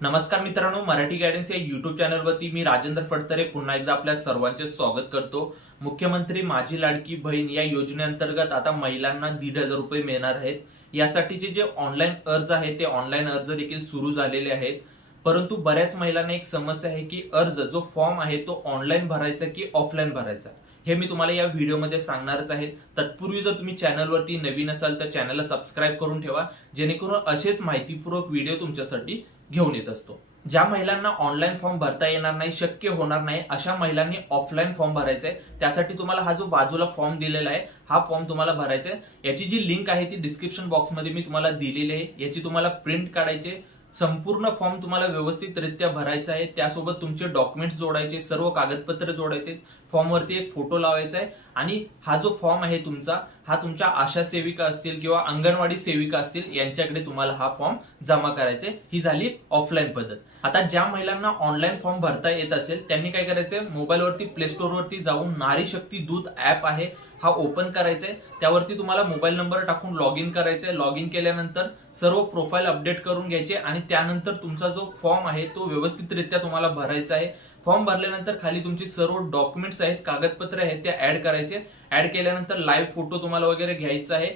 नमस्कार मित्रांनो मराठी गायडन्स या युट्यूब चॅनलवरती मी राजेंद्र फडतरे पुन्हा एकदा आपल्या सर्वांचे स्वागत करतो. मुख्यमंत्री माझी लाडकी बहीण या योजनेअंतर्गत आता महिलांना दीड हजार रुपये मिळणार आहेत. यासाठीचे जे ऑनलाईन अर्ज आहेत ते ऑनलाईन अर्ज देखील सुरू झालेले आहेत. परंतु बऱ्याच महिलांना एक समस्या आहे की अर्ज जो फॉर्म आहे तो ऑनलाईन भरायचा की ऑफलाईन भरायचा? हे मी तुम्हाला या व्हिडिओमध्ये सांगणारच आहे. तत्पूर्वी जर तुम्ही चॅनलवरती नवीन असाल तर चॅनलला सबस्क्राईब करून ठेवा. जेणेकरून असेच माहितीपूर्वक व्हिडिओ तुमच्यासाठी घेऊन येत असतो. ज्या महिलांना ऑनलाईन फॉर्म भरता येणार नाही शक्य होणार नाही अशा महिलांनी ऑफलाईन फॉर्म भरायचा आहे त्यासाठी तुम्हाला हा जो बाजूला फॉर्म दिलेला आहे हा फॉर्म तुम्हाला भरायचा आहे याची जी लिंक आहे ती डिस्क्रिप्शन बॉक्समध्ये मी तुम्हाला दिलेली आहे. याची तुम्हाला प्रिंट काढायचे संपूर्ण फॉर्म तुम्हाला व्यवस्थितरित्या भरायचा आहे. त्यासोबत तुमचे डॉक्युमेंट्स जोडायचे सर्व कागदपत्र जोडायचे. फॉर्मवरती एक फोटो लावायचा आहे. आणि हा जो फॉर्म आहे तुमचा हा तुमच्या आशा सेविका असतील किंवा अंगणवाडी सेविका असतील यांच्याकडे तुम्हाला हा फॉर्म जमा करायचा आहे. ही झाली ऑफलाईन पद्धत. आता ज्या महिलांना ऑनलाईन फॉर्म भरता येत असेल त्यांनी काय करायचंय? मोबाईलवरती प्ले स्टोअरवरती जाऊन नारी शक्ती दूत ऍप आहे. हा ओपन करायचा आहे त्यावरती तुम्हाला मोबाईल नंबर टाकून लॉग इन करायचं आहे लॉग इन केल्यानंतर सर्व प्रोफाईल अपडेट करून घ्यायचे आणि त्यानंतर तुमचा जो फॉर्म आहे तो व्यवस्थितरित्या तुम्हाला भरायचा आहे. फॉर्म भरल्यानंतर खाली तुमची सर्व डॉक्युमेंट्स आहेत कागदपत्र आहेत त्या ऍड करायचे. ऍड केल्यानंतर लाईव्ह फोटो तुम्हाला वगैरे घ्यायचा आहे.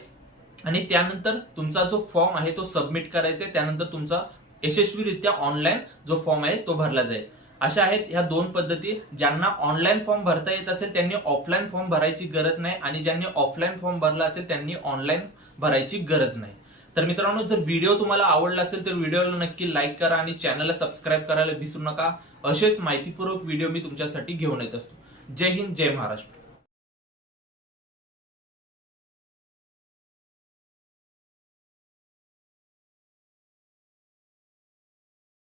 आणि त्यानंतर तुमचा जो फॉर्म आहे तो सबमिट करायचा आहे. त्यानंतर तुमचा यशस्वीरित्या ऑनलाईन जो फॉर्म आहे तो भरला जाईल. अशा आहेत ह्या दोन पद्धती. ज्यांना ऑनलाईन फॉर्म भरता येत असेल त्यांनी ऑफलाईन फॉर्म भरायची गरज नाही. आणि ज्यांनी ऑफलाईन फॉर्म भरला असेल त्यांनी ऑनलाईन भरायची गरज नाही. तर मित्रांनो जर व्हिडिओ तुम्हाला आवडला असेल तर व्हिडिओला नक्की लाईक करा आणि चॅनलला सबस्क्राईब करायला विसरू नका. असेच माहितीपूर्वक व्हिडिओ मी तुमच्यासाठी घेऊन येत असतो. जय हिंद जय महाराष्ट्र.